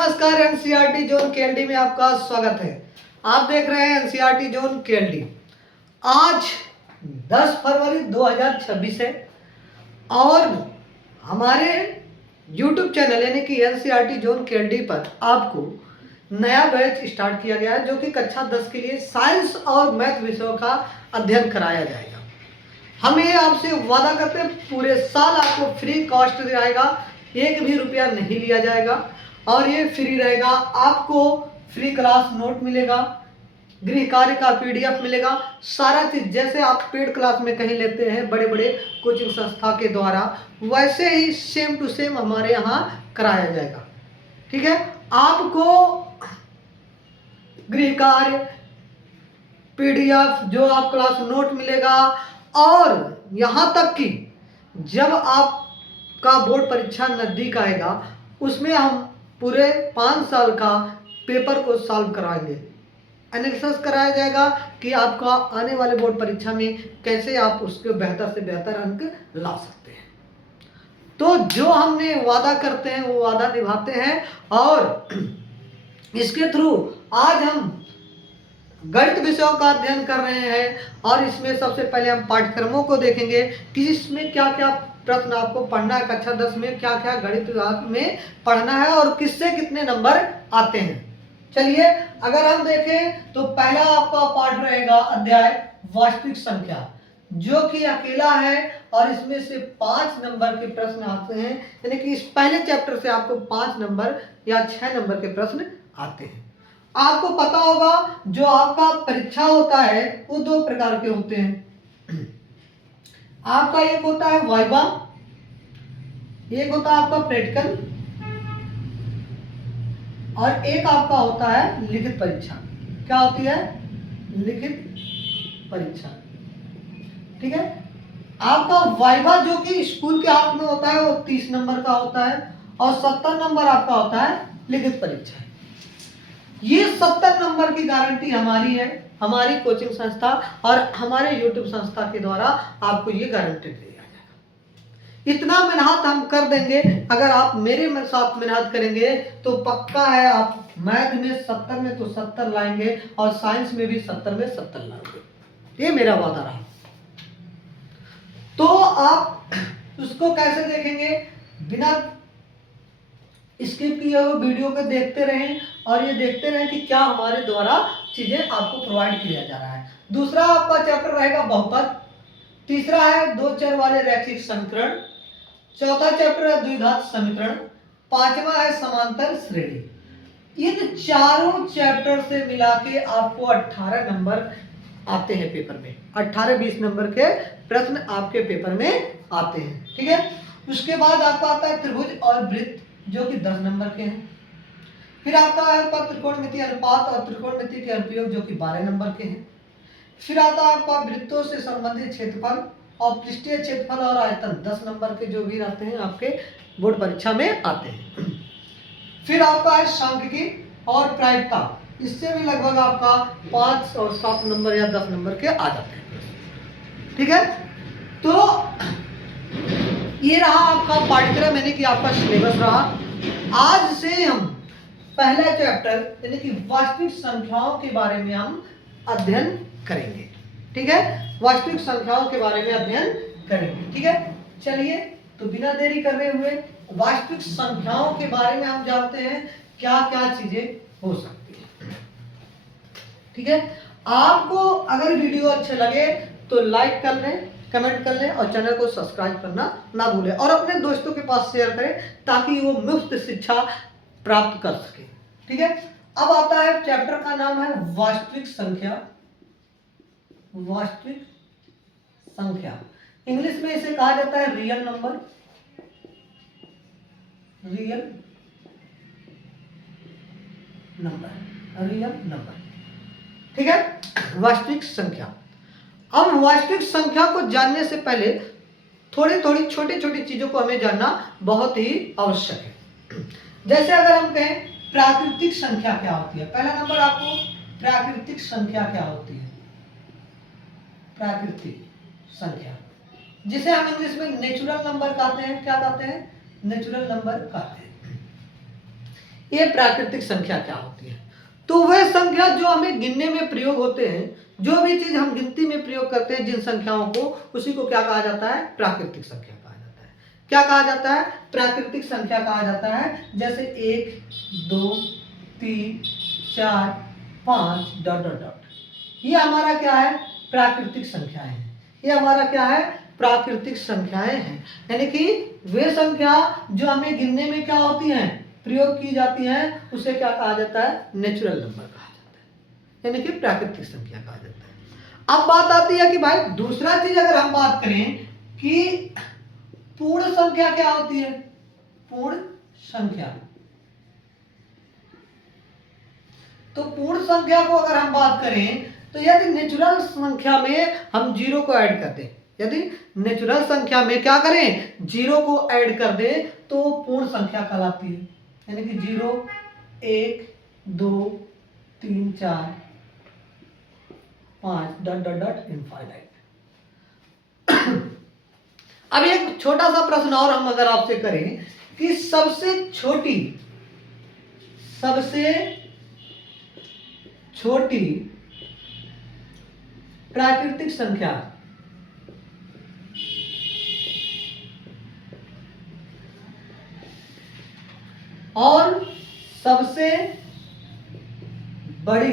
नमस्कार। NCERT zone KLD में आपका स्वागत है। आप देख रहे हैं एनसीईआरटी जोन केएलडी। आज 10 फरवरी 2026 है और हमारे YouTube चैनल यानी कि एनसीईआरटी जोन केएलडी पर आपको नया बैच स्टार्ट किया गया है जो कि कक्षा 10 के लिए साइंस और मैथ विषयों का अध्ययन कराया जाएगा। हम ये आपसे वादा करते हैं पूरे साल आपको फ्री कॉस्ट दिलाएगा, एक भी रुपया नहीं लिया जाएगा और ये फ्री रहेगा। आपको फ्री क्लास नोट मिलेगा, गृह कार्य का PDF मिलेगा, सारा चीज जैसे आप पेड क्लास में कहीं लेते हैं बड़े बड़े कोचिंग संस्था के द्वारा, वैसे ही सेम टू सेम हमारे यहाँ कराया जाएगा। ठीक है, आपको गृह कार्य PDF जो आप क्लास नोट मिलेगा और यहाँ तक कि जब आपका बोर्ड परीक्षा नजदीक आएगा उसमें हम पूरे 5 साल का पेपर को सॉल्व कराएंगे, एनालिसिस कराया जाएगा कि आपका आने वाले बोर्ड परीक्षा में कैसे आप उसके बेहतर से बेहतर अंक ला सकते हैं। तो जो हमने वादा करते हैं वो वादा निभाते हैं और इसके थ्रू आज हम गणित विषयों का अध्ययन कर रहे हैं और इसमें सबसे पहले हम पाठ्यक्रमों को देखेंगे कि इसमें क्या क्या प्रश्न आपको पढ़ना है, कक्षा 10 में क्या क्या गणित में पढ़ना है और किससे कितने नंबर आते हैं। चलिए अगर हम देखें तो पहला आपका पाठ रहेगा अध्याय वास्तविक संख्या, जो कि अकेला है और इसमें से 5 नंबर के प्रश्न आते हैं, यानी कि इस पहले चैप्टर से आपको 5 नंबर या 6 नंबर के प्रश्न आते हैं। आपको पता होगा जो आपका परीक्षा होता है वो 2 प्रकार के होते हैं। आपका एक होता है वाइवा, एक होता है आपका प्रैक्टिकल और एक आपका होता है लिखित परीक्षा। क्या होती है? लिखित परीक्षा। ठीक है, आपका वाइवा जो कि स्कूल के हाथ में होता है वो 30 नंबर का होता है और 70 नंबर आपका होता है लिखित परीक्षा। ये 70 नंबर की गारंटी हमारी है, हमारी कोचिंग संस्था और हमारे YouTube संस्था के द्वारा आपको ये गारंटी दिया जाएगा। इतना मेहनत हम कर देंगे, अगर आप मेरे साथ मेहनत करेंगे तो पक्का है आप मैथ में 70 में तो 70 लाएंगे और साइंस में भी 70 में 70 लाएंगे। ये मेरा वादा रहा। तो आप उसको कैसे देखेंगे? बिना स्किप किए हुए वीडियो को देखते रहें और ये देखते रहें कि क्या हमारे द्वारा चीजें आपको प्रोवाइड किया जा रहा है। दूसरा आपका चैप्टर रहेगा बहुपद, तीसरा है 2 चर वाले रैखिक समीकरण, चौथा चैप्टर है द्विघात समीकरण, पांचवा है समांतर श्रेणी। इन चारों चैप्टर से मिला के आपको 18 नंबर आते हैं पेपर में, 18-20 नंबर के प्रश्न आपके पेपर में आते हैं। ठीक है, उसके बाद आपका आता है त्रिभुज और वृत्त जो कि 10 नंबर के हैं। फिर आता है आपका त्रिकोणमितीय अनुपात और त्रिकोणमिति के अनुप्रयोग जो कि 12 नंबर के हैं। फिर आता है आपका वृत्तों से संबंधित क्षेत्रफल और पृष्ठीय क्षेत्रफल और आयतन 10 नंबर के जो भी आते हैं आपके बोर्ड परीक्षा में आते हैं। फिर आपका है सांख्यिकी और प्रायिकता, इससे भी लगभग आपका 5 और 7 नंबर या 10 नंबर के आ जाते हैं। ठीक है, तो ये रहा आपका पाठ्यक्रम यानी कि आपका सिलेबस रहा। आज से हम पहला चैप्टर यानी कि वास्तविक संख्याओं के बारे में हम अध्ययन करेंगे। ठीक है, वास्तविक संख्याओं के बारे में अध्ययन करेंगे। ठीक है, चलिए तो बिना देरी करने हुए वास्तविक संख्याओं के बारे में हम जानते हैं क्या क्या चीजें हो सकती है। ठीक है, आपको अगर वीडियो अच्छे लगे तो लाइक कर लें, कमेंट कर लें और चैनल को सब्सक्राइब करना ना भूलें और अपने दोस्तों के पास शेयर करें ताकि वो मुफ्त शिक्षा प्राप्त कर सके। ठीक है, अब आता है चैप्टर का नाम है वास्तविक संख्या। वास्तविक संख्या इंग्लिश में इसे कहा जाता है real number. Real number, real number. ठीक है, वास्तविक संख्या। अब वास्तविक संख्या को जानने से पहले थोड़ी थोड़ी छोटी छोटी चीजों को हमें जानना बहुत ही आवश्यक है। जैसे अगर हम कहें प्राकृतिक संख्या क्या होती है, पहला नंबर आपको प्राकृतिक संख्या क्या होती है? प्राकृतिक संख्या जिसे हम इंग्लिश में नेचुरल नंबर कहते हैं। क्या कहते हैं? नेचुरल नंबर कहते हैं। ये प्राकृतिक संख्या क्या होती है? तो वह संख्या जो हमें गिनने में प्रयोग होते हैं, जो भी चीज हम गिनती में प्रयोग करते हैं जिन संख्याओं को, उसी को क्या कहा जाता है? प्राकृतिक संख्या कहा जाता है। क्या कहा जाता है? प्राकृतिक संख्या कहा जाता है। जैसे 1 2 3 4 5 डॉट डॉट डॉट, ये हमारा क्या है? प्राकृतिक संख्याएं हैं। ये हमारा क्या है? प्राकृतिक संख्याएं हैं। यानी कि वे संख्या जो हमें गिनने में क्या होती हैं? प्रयोग की जाती हैं, उसे क्या कहा जाता है? नेचुरल नंबर कहा जाता है, यानी कि प्राकृतिक संख्या कहा जाता है। अब बात आती है कि भाई दूसरा चीज अगर हम बात करें कि पूर्ण संख्या क्या होती है? पूर्ण संख्या, तो पूर्ण संख्या को अगर हम बात करें तो यदि नेचुरल संख्या में हम जीरो को ऐड कर दें, यदि नेचुरल संख्या में क्या करें? जीरो को ऐड कर दें तो पूर्ण संख्या कहलाती है। यानी कि 0 1 2 3 4 5 डॉट डॉट डॉट इनफाइनाइट। अब एक छोटा सा प्रश्न और हम अगर आपसे करें कि सबसे छोटी प्राकृतिक संख्या और सबसे बड़ी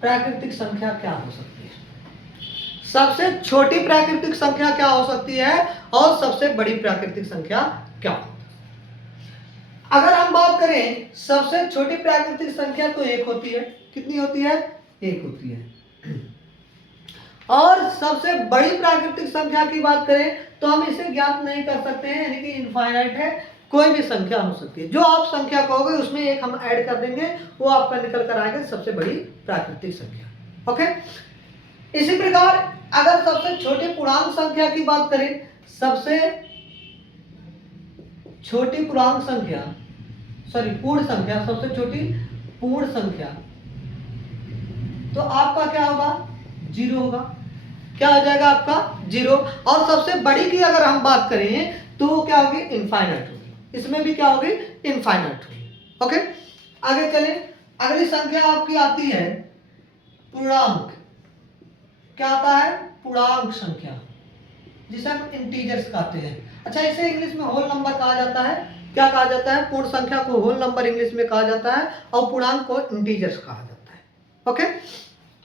प्राकृतिक संख्या क्या हो सकती है? सबसे छोटी प्राकृतिक संख्या क्या हो सकती है और सबसे बड़ी प्राकृतिक संख्या क्या हो? अगर हम बात करें सबसे छोटी प्राकृतिक संख्या तो 1 होती है। कितनी होती है? 1 होती है। और सबसे बड़ी प्राकृतिक संख्या की बात करें तो हम इसे ज्ञात नहीं कर सकते हैं, यानी कि इनफाइनाइट है, कोई भी संख्या हो सकती है। जो आप संख्या कहोगे उसमें एक हम ऐड कर देंगे, वो आपका निकल कर आएगा सबसे बड़ी प्राकृतिक संख्या। ओके, इसी प्रकार अगर सबसे छोटी पूर्णांक संख्या की बात करें, सबसे छोटी पूर्णांक संख्या, सॉरी पूर्ण संख्या, सबसे छोटी पूर्ण संख्या, तो आपका क्या होगा? 0 होगा। क्या हो जाएगा आपका? 0। और सबसे बड़ी की अगर हम बात करें तो वो क्या होगी? इनफाइनाइट होगी। इसमें भी क्या होगी? इनफाइनाइट होगी। ओके, आगे चले। अगली संख्या आपकी आती है पूर्णांक। क्या आता है? पूर्णांक संख्या, जिसे हम इंटीजर्स कहते हैं। अच्छा, इसे इंग्लिश में होल नंबर कहा जाता है। क्या कहा जाता है? पूर्ण संख्या को होल नंबर इंग्लिश में कहा जाता है और पूर्णांक को इंटीजर्स कहा जाता है। ओके,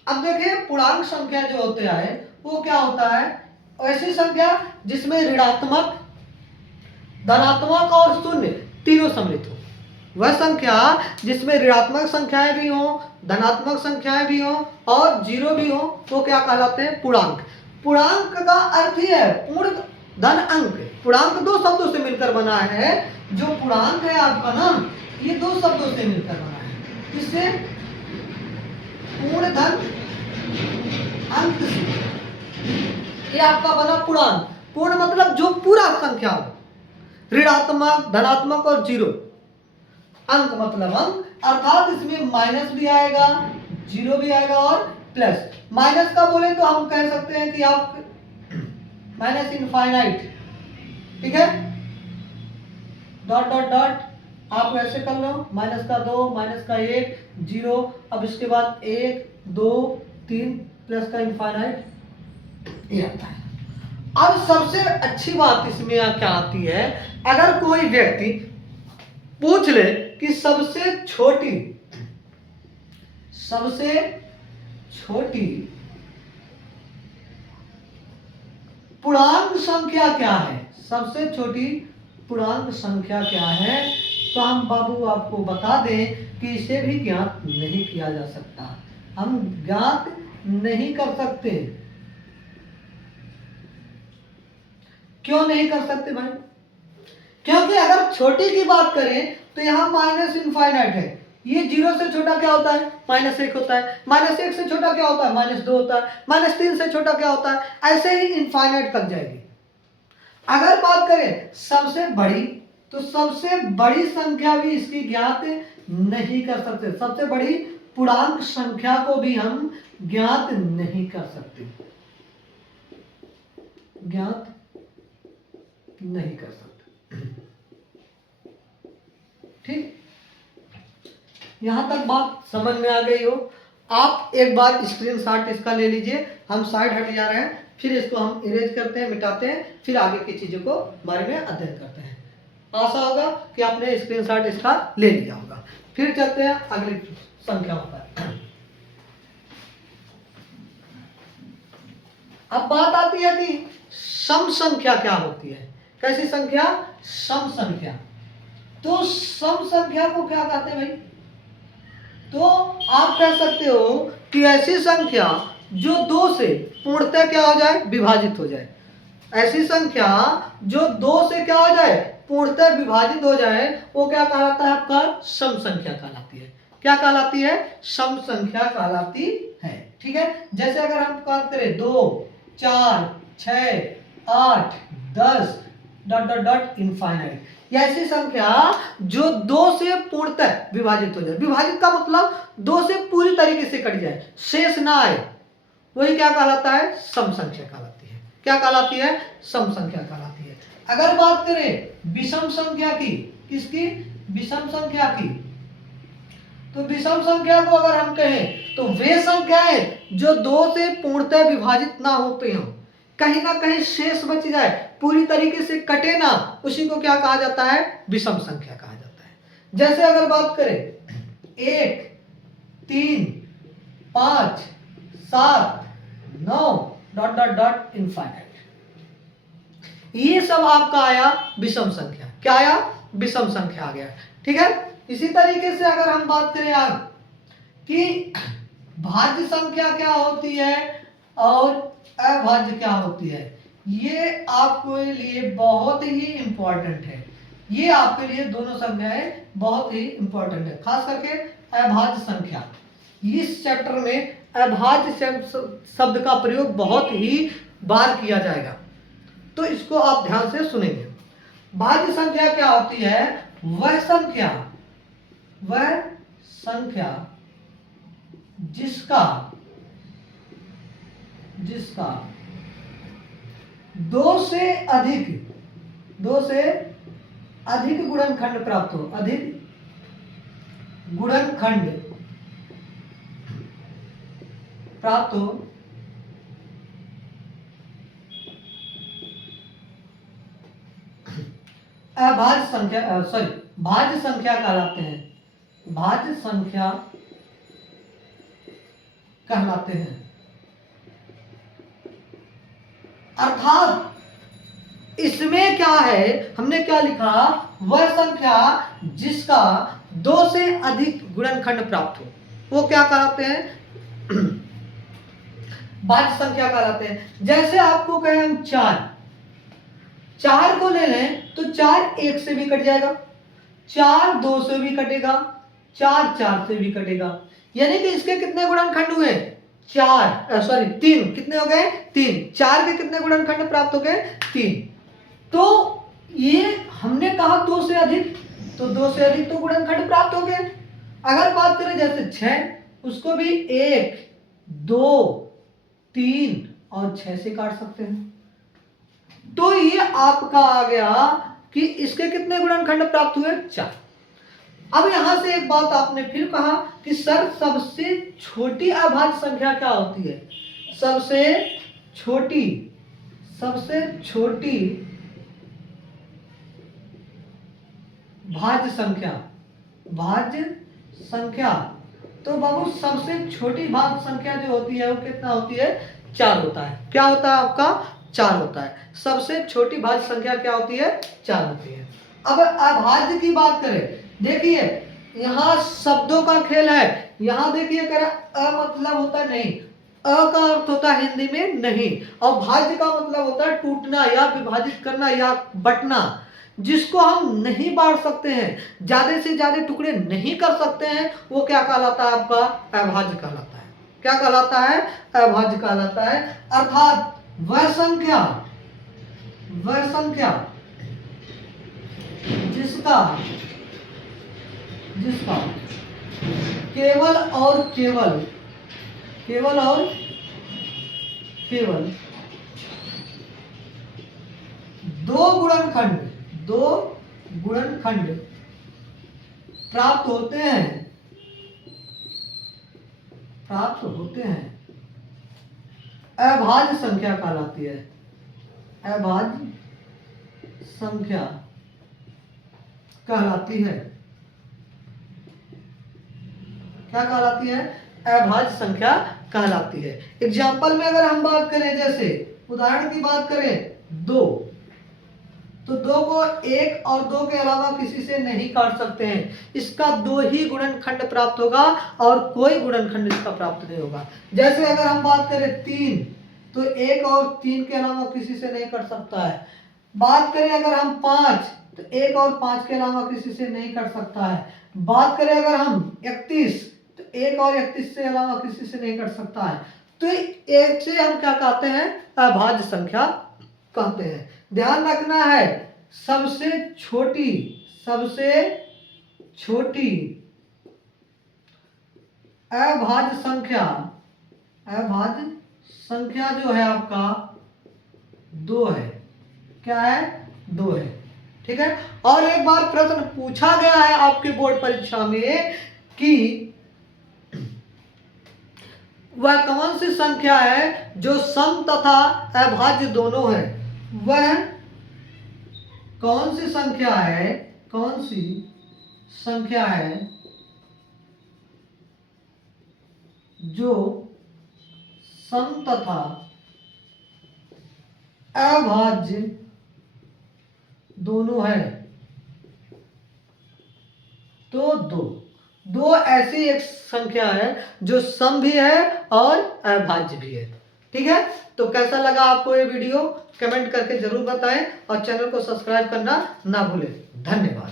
अब देखिए पूर्णांक संख्या जो होता है वो क्या होता है? ऐसी संख्या जिसमें ऋणात्मक, धनात्मक और शून्य तीनों सम्मिलित हो। वह संख्या जिसमें ऋणात्मक संख्याएं भी हो, धनात्मक संख्याएं भी हो और 0 भी हो, वो क्या कहलाते हैं? पूर्णांक। पूर्णांक का अर्थ ही है पूर्ण धन अंक। पूर्णांक 2 शब्दों से मिलकर बना है। जो पूर्णांक है आपका ना, ये 2 शब्दों से मिलकर बना है। किससे? पूर्ण धन अंक से। ये आपका बना पूर्णांक। पूर्ण मतलब जो पूरा संख्या हो, ऋणात्मक, धनात्मक और 0। अंक मतलब अंक, अर्थात इसमें माइनस भी आएगा, 0 भी आएगा और प्लस। माइनस का बोले तो हम कह सकते हैं कि आप माइनस इनफाइनाइट, ठीक है, डॉट डॉट डॉट आप ऐसे कर लो, माइनस का 2, माइनस का 1, 0, अब इसके बाद 1 2 3 प्लस का इनफाइनाइट, ये आता है। अब सबसे अच्छी बात इसमें क्या आती है? अगर कोई व्यक्ति पूछ ले कि सबसे छोटी पूर्णांक संख्या क्या है? सबसे छोटी पूर्णांक संख्या क्या है? तो हम बाबू आपको बता दें कि इसे भी ज्ञात नहीं किया जा सकता। हम ज्ञात नहीं कर सकते। क्यों नहीं कर सकते भाई? क्योंकि अगर छोटी की बात करें तो यहां माइनस इनफाइनाइट है। ये 0 से छोटा क्या होता है? -1 होता है। -1 से छोटा क्या होता है? -2 होता है। -3 से छोटा क्या होता है? ऐसे ही इनफाइनाइट तक जाएगी। अगर बात करें सबसे बड़ी, तो सबसे बड़ी संख्या भी इसकी ज्ञात नहीं कर सकते। सबसे बड़ी पूर्णांक संख्या को भी हम ज्ञात नहीं कर सकते, ज्ञात नहीं कर सकते। ठीक, यहां तक बात समझ में आ गई हो। आप एक बार स्क्रीनशॉट इसका ले लीजिए, हम साइड हट जा रहे हैं, फिर इसको हम इरेज करते हैं, मिटाते हैं, फिर आगे की चीजों को बारे में अध्ययन करते हैं। आशा होगा कि आपने स्क्रीनशॉट इसका ले लिया होगा। फिर चलते हैं अगली संख्या पर। अब बात आती है कि सम संख्या क्या होती है। कैसी संख्या? सम संख्या। तो सम संख्या को क्या कहते हैं भाई? तो आप कह सकते हो कि ऐसी संख्या जो 2 से पूर्णतः क्या हो जाए? विभाजित हो जाए। ऐसी संख्या जो 2 से क्या हो जाए? पूर्णतः विभाजित हो जाए, वो क्या कहलाता है? आपका सम संख्या कहलाती है। क्या कहलाती है? सम संख्या कहलाती है। ठीक है, जैसे अगर हम बात करें 2, 4, 6, 8, 10 डॉट डॉट डॉट इनफाइनाइट, ऐसी संख्या जो 2 से पूर्णतः विभाजित हो जाए। विभाजित का मतलब 2 से पूरी तरीके से कट जाए, शेष ना आए, वही क्या कहलाता है? सम संख्या कहलाती है। क्या कहलाती है? सम संख्या कहलाती है। अगर बात करें विषम संख्या की, किसकी? विषम संख्या की। तो विषम संख्या को अगर हम कहें तो वे संख्याएं जो 2 से पूर्णतः विभाजित ना होते हो, कहीं ना कहीं शेष बच जाए, पूरी तरीके से कटे ना, उसी को क्या कहा जाता है? विषम संख्या कहा जाता है। जैसे अगर बात करें 1, 3, 5, 7, 9 डॉट डॉट डॉट इनफाइनाइट, ये सब आपका आया विषम संख्या। क्या आया? विषम संख्या आ गया। ठीक है, इसी तरीके से अगर हम बात करें आप कि भाज्य संख्या क्या होती है और अभाज्य क्या होती है, ये आपके लिए बहुत ही इंपॉर्टेंट है। ये आपके लिए दोनों संख्याएं बहुत ही इंपॉर्टेंट है, खास करके अभाज्य संख्या। इस चैप्टर में अभाज्य शब्द का प्रयोग बहुत ही बार किया जाएगा, तो इसको आप ध्यान से सुनेंगे। भाज्य संख्या क्या होती है? वह संख्या जिसका 2 से अधिक गुणनखंड प्राप्त हो, अधिक गुणनखंड प्राप्त हो, भाज्य संख्या कहलाते हैं। भाज्य संख्या कहलाते हैं। अर्थात इसमें क्या है, हमने क्या लिखा? वह संख्या जिसका 2 से अधिक गुणनखंड प्राप्त हो, वो क्या कहलाते हैं? भाज्य संख्या कहलाते हैं। जैसे आपको कहें हम 4 को ले लें तो 4 1 से भी कट जाएगा, 4 2 से भी कटेगा, 4 4 से भी कटेगा, यानी कि इसके कितने गुणनखंड हुए? 3। कितने हो गए? 3। 4 के कितने गुणनखंड प्राप्त हो गए? 3। तो ये हमने कहा 2 से अधिक, तो 2 से अधिक तो गुणनखंड प्राप्त हो गए। अगर बात करें जैसे 6, उसको भी 1, 2, 3 और 6 से काट सकते हैं। तो ये आपका आ गया कि इसके कितने गुणनखंड प्राप्त हुए? 4। अब यहां से एक बात आपने फिर कहा कि सर सबसे छोटी अभाज्य संख्या क्या होती है? सबसे छोटी भाज्य संख्या। तो बाबू सबसे छोटी भाज्य संख्या जो होती है वो कितना होती है? 4 होता है। क्या होता है आपका? 4 होता है। सबसे छोटी भाज्य संख्या क्या होती है? 4 होती है। अब अभाज्य की बात करें, देखिए यहाँ शब्दों का खेल है। यहाँ देखिए कर अ मतलब होता है नहीं, अ का अर्थ होता है हिंदी में नहीं, और भाज्य का मतलब होता है टूटना या विभाजित करना या बंटना। जिसको हम नहीं बांट सकते हैं, ज्यादा से ज्यादा टुकड़े नहीं कर सकते हैं, वो क्या कहलाता है? आपका अभाज्य कहलाता है। क्या कहलाता है? अभाज्य कहलाता है। अर्थात वह संख्या जिसका केवल और केवल 2 गुणनखंड प्राप्त होते हैं, प्राप्त होते हैं अभाज्य संख्या कहलाती है। अभाज्य संख्या कहलाती है। क्या कहलाती है? अभाज्य संख्या कहलाती है। एग्जाम्पल में अगर हम बात करें, जैसे उदाहरण की बात करें 2, तो 2 को 1 और 2 के अलावा किसी से नहीं काट सकते हैं। इसका 2 ही गुणनखंड प्राप्त होगा और कोई गुणनखंड इसका प्राप्त नहीं होगा। जैसे अगर हम बात करें 3, तो 1 और 3 के अलावा किसी से नहीं कट सकता है। बात करें अगर हम 5, तो 1 और 5 के अलावा किसी से नहीं कट सकता है। बात करें अगर हम 31, तो 1 और 31 से अलावा किसी से नहीं कट सकता है। तो एक से हम क्या कहते हैं? अभाज्य संख्या कहते हैं। ध्यान रखना है, सबसे छोटी अभाज्य संख्या जो है आपका 2 है। क्या है? 2 है। ठीक है। और एक बार प्रश्न पूछा गया है आपके बोर्ड परीक्षा में कि वह कौन सी संख्या है जो सम तथा अभाज्य दोनों है। वह कौन सी संख्या है जो सम तथा अभाज्य दोनों है। तो 2 ऐसी एक संख्या है जो सम भी है और अभाज्य भी है। ठीक है। तो कैसा लगा आपको ये वीडियो? कमेंट करके जरूर बताएं और चैनल को सब्सक्राइब करना ना भूलें। धन्यवाद।